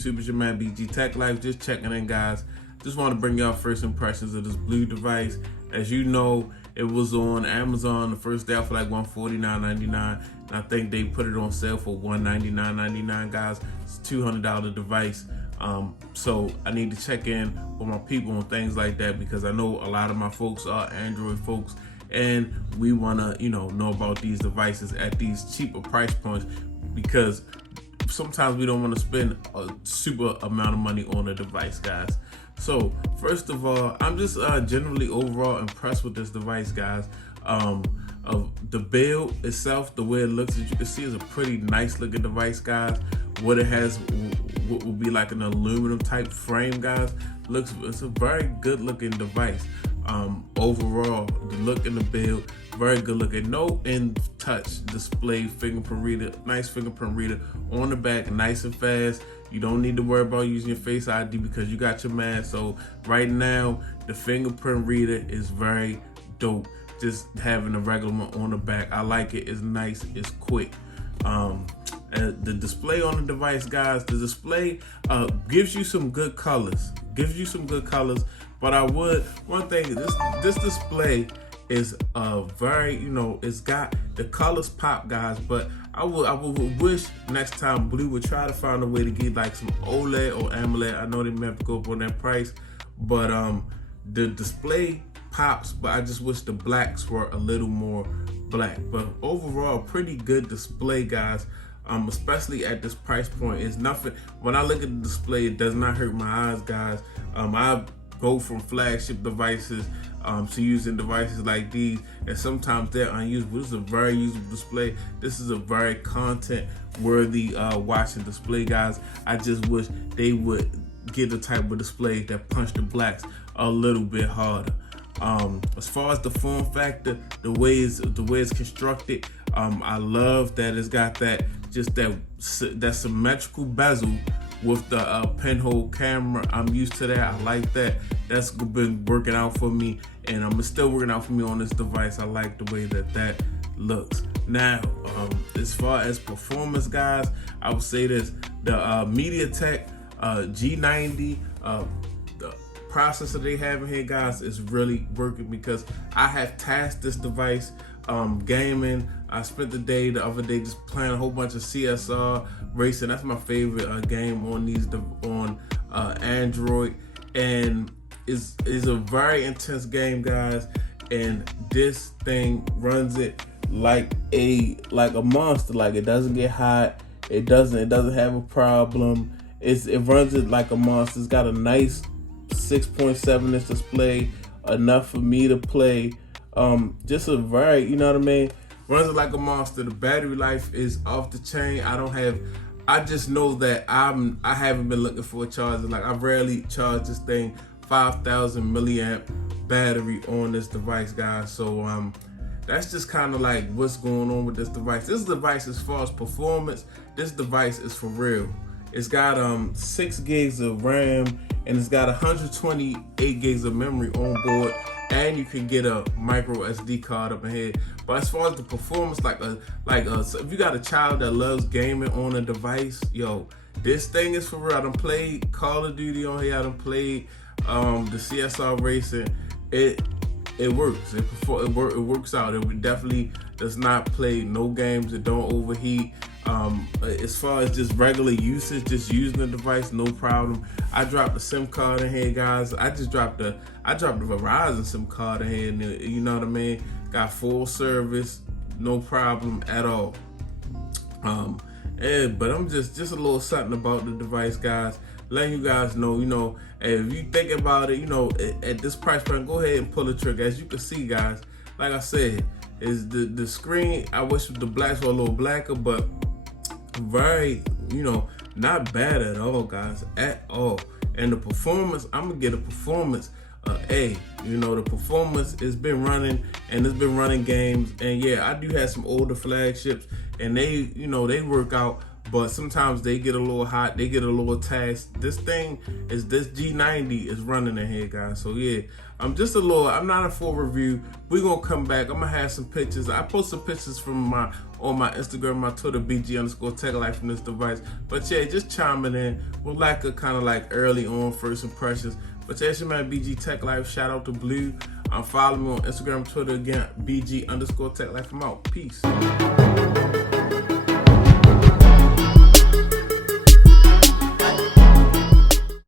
YouTube? It's your man BG Tech Life. Just checking in, guys. Just want to bring y'all first impressions of this Blu device. As you know, it was on Amazon the first day for like $149.99, and I think they put it on sale for $199.99, guys. It's a $200 device. So I need to check in with my people on things like that, because I know a lot of my folks are Android folks, and we want to know about these devices at these cheaper price points, because sometimes we don't want to spend a super amount of money on a device, guys. So first of all, I'm just generally overall impressed with this device, guys. Of the build itself, the way it looks, as you can see, is a pretty nice looking device, guys. What it has, what will be like an aluminum type frame, guys. It's a very good looking device. Overall, the look and the build, very good looking. No in-touch display fingerprint reader, nice fingerprint reader on the back, nice and fast. You don't need to worry about using your Face ID because you got your mask. So right now, the fingerprint reader is very dope. Just having a regular one on the back, I like it. It's nice, it's quick. The display on the device, guys, the display gives you some good colors. But one thing, this display is very, it's got the colors pop, guys. But I would wish next time Blu would try to find a way to get like some OLED or AMOLED. I know they may have to go up on that price, but the display pops, but I just wish the blacks were a little more black. But overall, pretty good display, guys. Especially at this price point. It's nothing. When I look at the display, it does not hurt my eyes, guys. I go from flagship devices to using devices like these, and sometimes they're unusable. This is a very usable display. This is a very content-worthy watching display, guys. I just wish they would get the type of display that punch the blacks a little bit harder. As far as the form factor, the way it's constructed, I love that it's got that symmetrical bezel with the pinhole camera. I'm used to that. I like that. That's been working out for me, and it's still working out for me on this device. I like the way that looks. Now, as far as performance, guys, I would say this: the MediaTek G90, the processor they have in here, guys, is really working, because I have tasked this device gaming. I spent the other day just playing a whole bunch of CSR racing. That's my favorite game on Android, and is a very intense game, guys. And this thing runs it like a monster. Like, it doesn't get hot. It doesn't have a problem. It runs it like a monster. It's got a nice 6.7 inch display, enough for me to play. Just a very, you know what I mean? Runs it like a monster. The battery life is off the chain. I just know that I haven't been looking for a charger. Like, I rarely charge this thing. 5,000 milliamp battery on this device, guys. So that's just kind of like what's going on with this device. This device, as far as performance, this device is for real. It's got 6 gigs of RAM, and it's got 128 gigs of memory on board, and you can get a micro SD card up in here. But as far as the performance, so if you got a child that loves gaming on a device, yo, this thing is for real. I done played Call of Duty on here. I done played the CSR racing. It works. It works out. It definitely does not play no games. It don't overheat. As far as just regular usage, just using the device, no problem. I dropped the SIM card in here, guys. I dropped the Verizon SIM card in here, and you know what I mean? Got full service, no problem at all. But I'm just a little something about the device, guys. Letting you guys know, if you think about it, at this price point, go ahead and pull the trigger. As you can see, guys, like I said, is the screen, I wish the blacks were a little blacker, but very, not bad at all, guys, at all. And the performance, I'm gonna get a performance A. The performance has been running, and it's been running games. And yeah, I do have some older flagships, and they work out. but sometimes they get a little hot, they get a little taxed. This G90 is running in here, guys. So yeah, I'm not a full review. We're gonna come back. I'm gonna have some pictures. I post some pictures from on my Instagram, my Twitter, BG_TechLife from this device. But yeah, just chiming in with like a kind of like early on first impressions. But yeah, it's your man BG Tech Life. Shout out to Blue. Follow me on Instagram, Twitter again, BG_TechLife. I'm out. Peace.